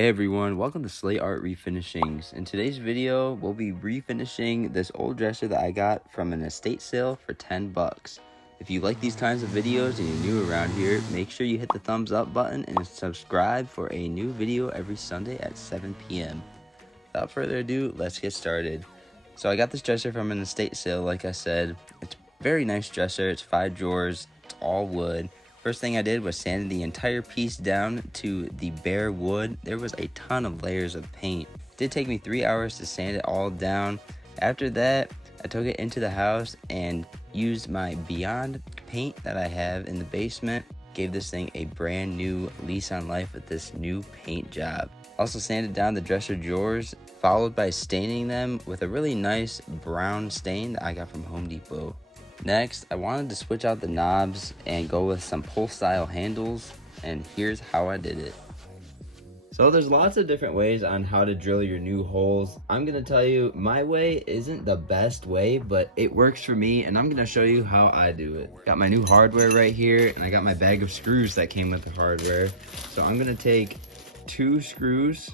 Hey everyone, welcome to Sla Art Refinishings. In today's video, we'll be refinishing this old dresser that I got from an estate sale for 10 bucks. If you like these kinds of videos and you're new around here, make sure you hit the thumbs up button and subscribe for a new video every Sunday at 7 p.m. Without further ado, let's get started. So I got this dresser from an estate sale, like I said. It's a very nice dresser. It's 5 drawers. It's all wood. First thing I did was sand the entire piece down to the bare wood. There was a ton of layers of paint. It did take me 3 hours to sand it all down. After that, I took it into the house and used my Beyond paint that I have in the basement. Gave this thing a brand new lease on life with this new paint job. Also sanded down the dresser drawers, followed by staining them with a really nice brown stain that I got from Home Depot. Next, I wanted to switch out the knobs and go with some pull style handles, and here's how I did it. So there's lots of different ways on how to drill your new holes. I'm gonna tell you, my way isn't the best way, but it works for me, and I'm gonna show you how I do it. Got my new hardware right here, and I got my bag of screws that came with the hardware. So I'm gonna take 2 screws,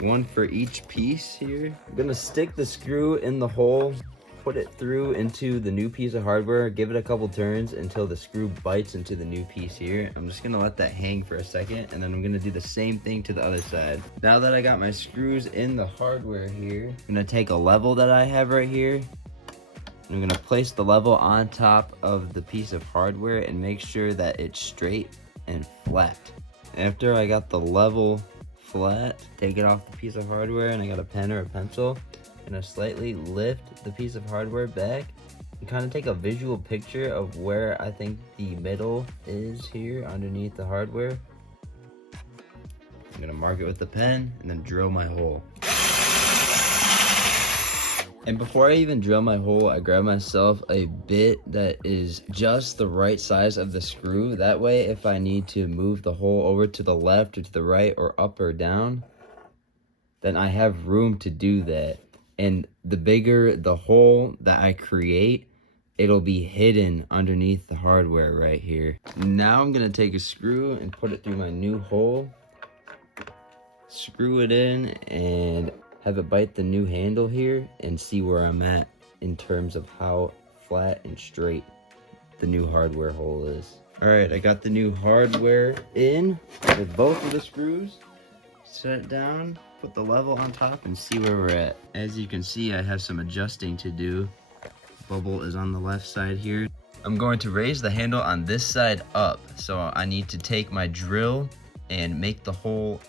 one for each piece here. I'm gonna stick the screw in the hole, put it through into the new piece of hardware, give it a couple turns until the screw bites into the new piece here. I'm just gonna let that hang for a second, and then I'm gonna do the same thing to the other side. Now that I got my screws in the hardware here, I'm gonna take a level that I have right here. I'm gonna place the level on top of the piece of hardware and make sure that it's straight and flat. After I got the level flat, take it off the piece of hardware, and I got a pen or a pencil. Gonna slightly lift the piece of hardware back and kind of take a visual picture of where I think the middle is here underneath the hardware. I'm gonna mark it with the pen and then drill my hole. And before I even drill my hole, I grab myself a bit that is just the right size of the screw. That way, if I need to move the hole over to the left or to the right or up or down, then I have room to do that. And the bigger the hole that I create, it'll be hidden underneath the hardware right here. Now I'm gonna take a screw and put it through my new hole, screw it in, and have it bite the new handle here and see where I'm at in terms of how flat and straight the new hardware hole is. All right, I got the new hardware in with both of the screws. Set it down, put the level on top, and see where we're at. As you can see, I have some adjusting to do. Bubble is on the left side here. I'm going to raise the handle on this side up, so I need to take my drill and make the hole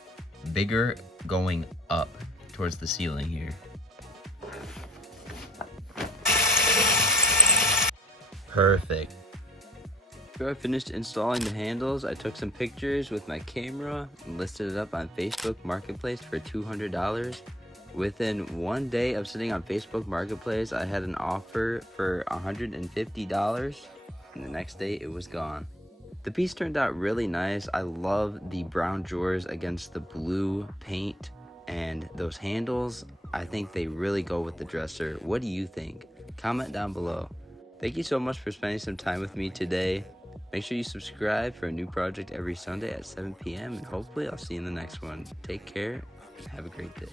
bigger going up towards the ceiling here. Perfect. After I finished installing the handles, I took some pictures with my camera and listed it up on Facebook Marketplace for $200. Within 1 day of sitting on Facebook Marketplace, I had an offer for $150, and the next day it was gone. The piece turned out really nice. I love the brown drawers against the blue paint, and those handles, I think they really go with the dresser. What do you think? Comment down below. Thank you so much for spending some time with me today. Make sure you subscribe for a new project every Sunday at 7 p.m. and hopefully I'll see you in the next one. Take care and have a great day.